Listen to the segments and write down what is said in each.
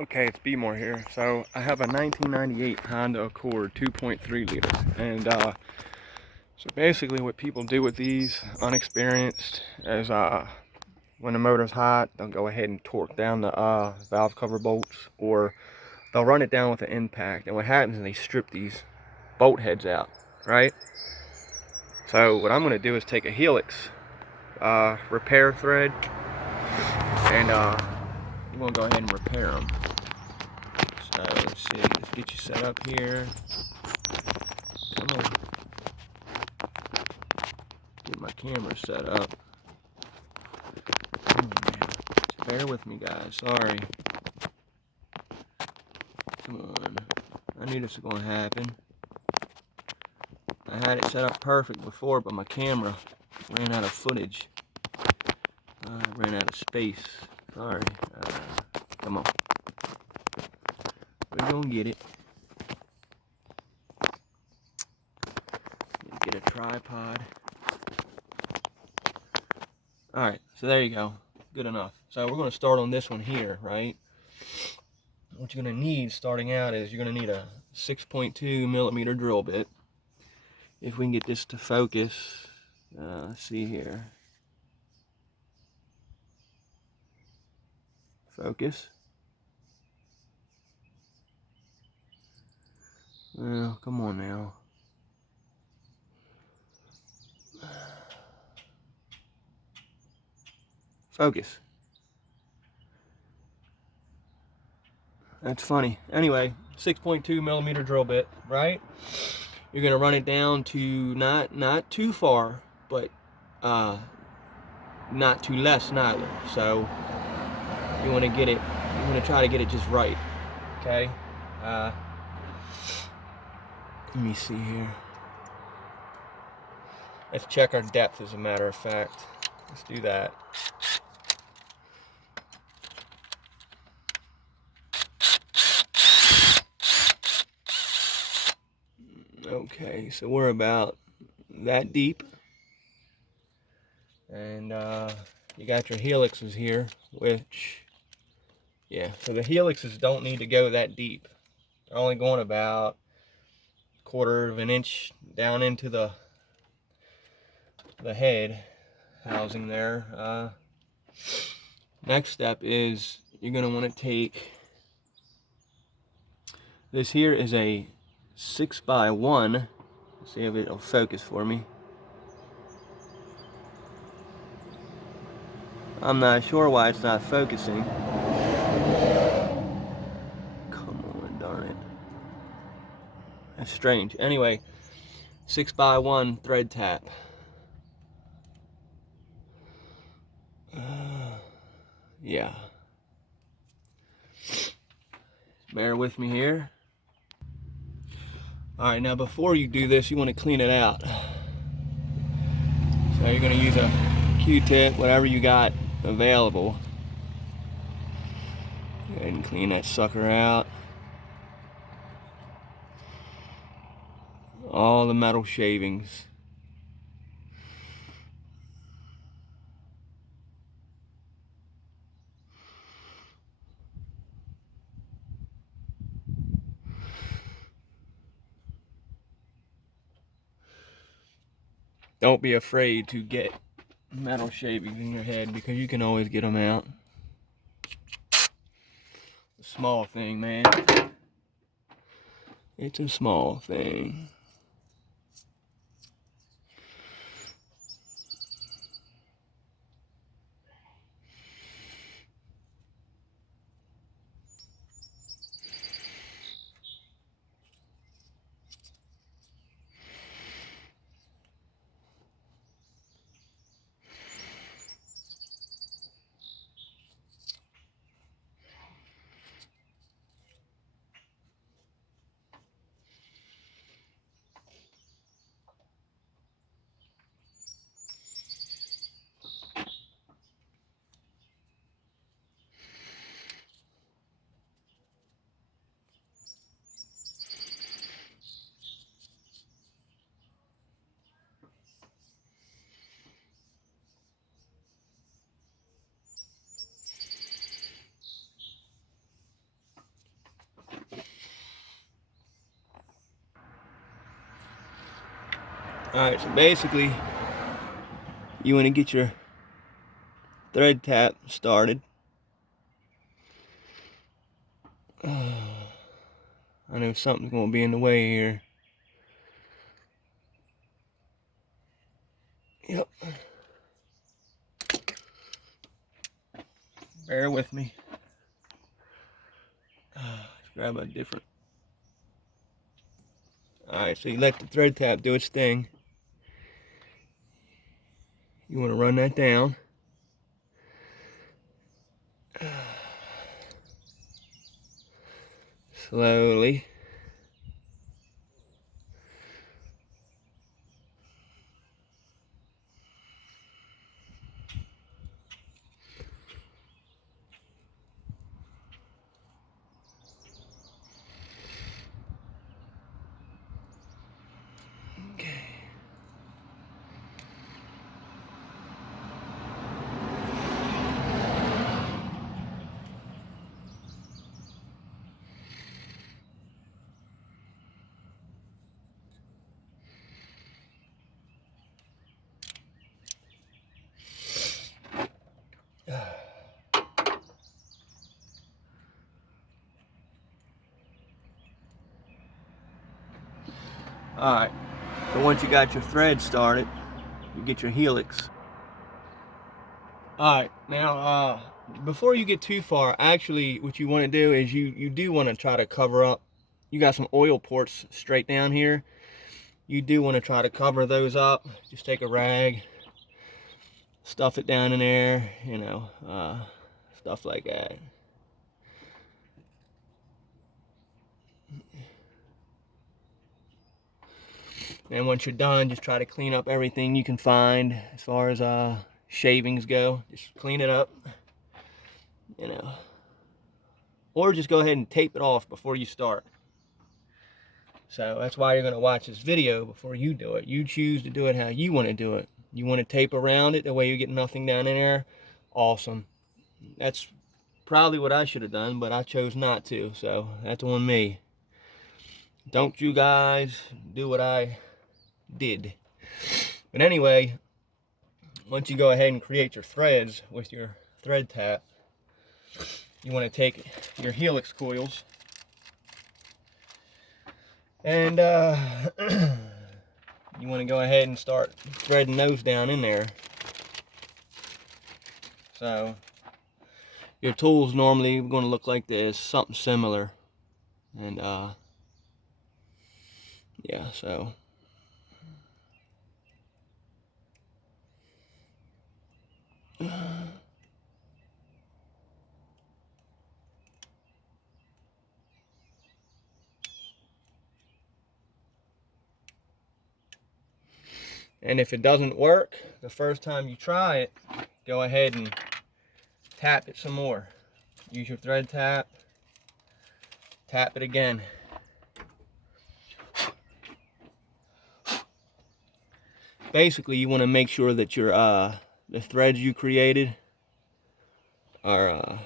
Okay, it's B-More here. So I have a 1998 Honda Accord 2.3 liter, and so basically what people do with these, unexperienced, is when the motor's hot, they'll go ahead and torque down the valve cover bolts, or they'll run it down with an impact. And what happens is they strip these bolt heads out, right? So what I'm going to do is take a Helix repair thread, and I'm going to go ahead and repair them. So let's see, let's get you set up here. Come on. Get my camera set up. Come on, man. Just bear with me, guys. Sorry. Come on. I knew this was going to happen. I had it set up perfect before, but my camera ran out of footage. I ran out of space. Sorry. Come on. We're going to get it. Need to get a tripod. Alright, so there you go. Good enough. So we're going to start on this one here, right? What you're going to need starting out is you're going to need a 6.2 millimeter drill bit. If we can get this to focus, let's see here. Focus. Well, come on now. Focus. That's funny. Anyway, 6.2 millimeter drill bit, right? You're gonna run it down to not too far, but not too less neither. So you want to get it. You want to try to get it just right. Okay. Let me see here. Let's check our depth, as a matter of fact. Let's do that. Okay, so we're about that deep. And you got your helixes here, which, yeah, so the helixes don't need to go that deep. They're only going about 1/4 of an inch down into the head housing there. Next step is you're going to want to take, this here is a 6x1. Let's see if it'll focus for me. I'm not sure why it's not focusing. Come on, darn it. That's strange. Anyway, 6x1 thread tap. Yeah. Bear with me here. Alright, now before you do this, you want to clean it out. So you're going to use a Q-tip, whatever you got available. Go ahead and clean that sucker out. All the metal shavings. Don't be afraid to get metal shavings in your head, because you can always get them out. A small thing, man. It's a small thing. Alright, so basically you want to get your thread tap started. I know something's going to be in the way here. Yep. Bear with me. Let's grab a different. Alright, so you let the thread tap do its thing. You want to run that down. Slowly. Okay. Alright, so once you got your thread started, you get your helix. Alright, now before you get too far, actually what you want to do is you do want to try to cover up. You got some oil ports straight down here. You do want to try to cover those up. Just take a rag, stuff it down in there, you know, stuff like that. And once you're done, just try to clean up everything you can find as far as shavings go. Just clean it up, you know. Or just go ahead and tape it off before you start. So that's why you're going to watch this video before you do it. You choose to do it how you want to do it. You want to tape around it, that way you get nothing down in there. Awesome. That's probably what I should have done, but I chose not to, so that's on me. Don't you guys do what I did. But anyway, once you go ahead and create your threads with your thread tap, you want to take your helix coils and you want to go ahead and start threading those down in there. So your tool's normally going to look like this, something similar. And yeah, so and if it doesn't work the first time you try it, go ahead and tap it some more. Use your thread tap, tap it again. Basically, you want to make sure that your the threads you created are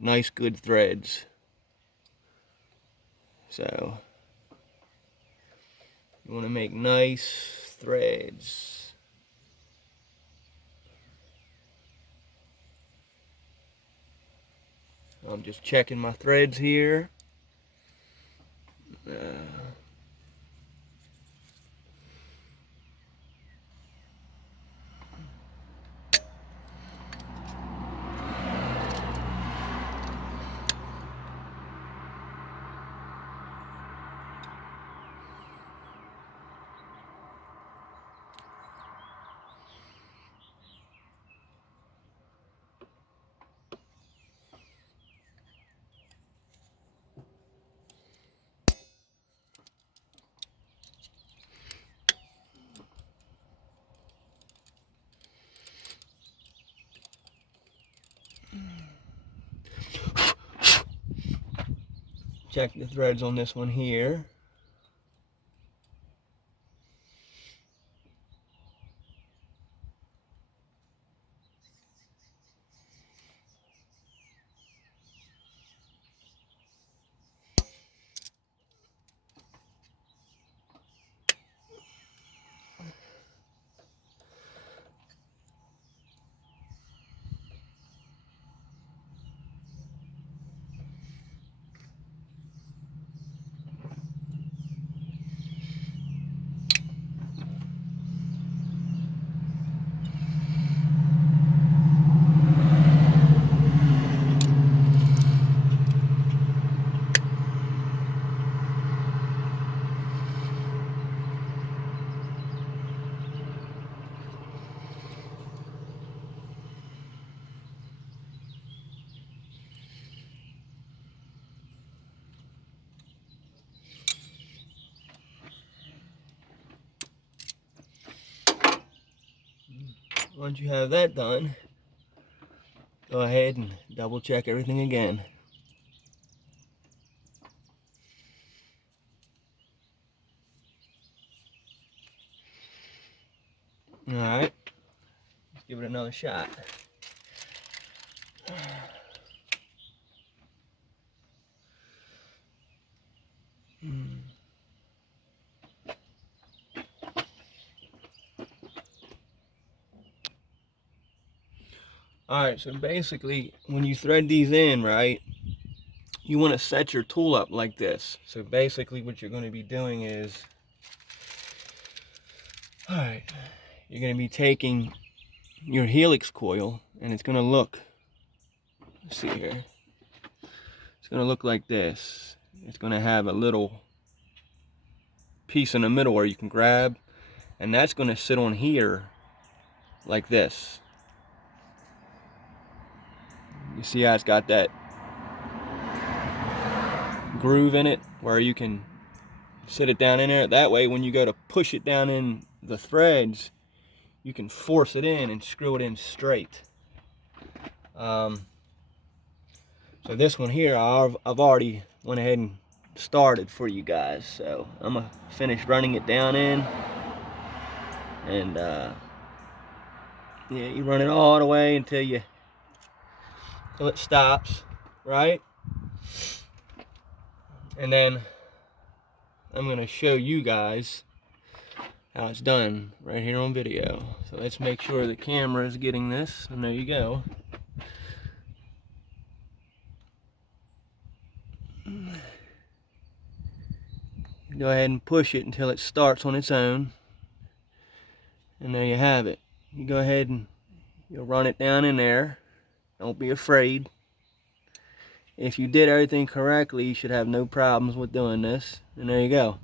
nice, good threads. So you want to make nice threads. I'm just checking my threads here. Check the threads on this one here. once you have that done, go ahead and double check everything again. Alright, let's give it another shot. Alright, so basically when you thread these in, right, you want to set your tool up like this. So basically what you're going to be doing is, alright, you're going to be taking your helix coil and it's going to look, let's see here, it's going to look like this. It's going to have a little piece in the middle where you can grab, and that's going to sit on here like this. You see how it's got that groove in it where you can sit it down in there. That way when you go to push it down in the threads, you can force it in and screw it in straight. So this one here, I've already went ahead and started for you guys. So I'm gonna finish running it down in, and yeah, you run it all the way until it stops, right? And then I'm gonna show you guys how it's done right here on video. So let's make sure the camera is getting this, and there you go. Go ahead and push it until it starts on its own, and there you have it. You go ahead and you'll run it down in there. Don't be afraid. If you did everything correctly, you should have no problems with doing this. And there you go.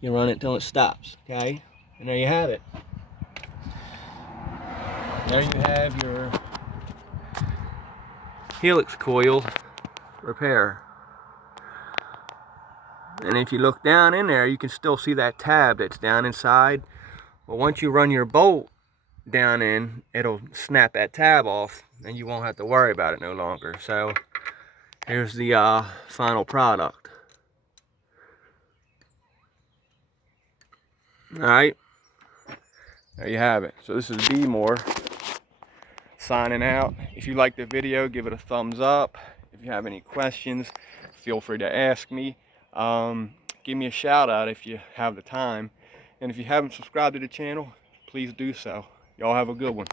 You run it till it stops, okay? And there you have it. There you have your helix coil repair. And if you look down in there, you can still see that tab that's down inside. But once you run your bolt down in, it'll snap that tab off and you won't have to worry about it no longer. So here's the final product. Alright, there you have it. So this is B-More signing out. If you liked the video, give it a thumbs up. If you have any questions, feel free to ask me. Give me a shout out if you have the time. And if you haven't subscribed to the channel, please do so. Y'all have a good one.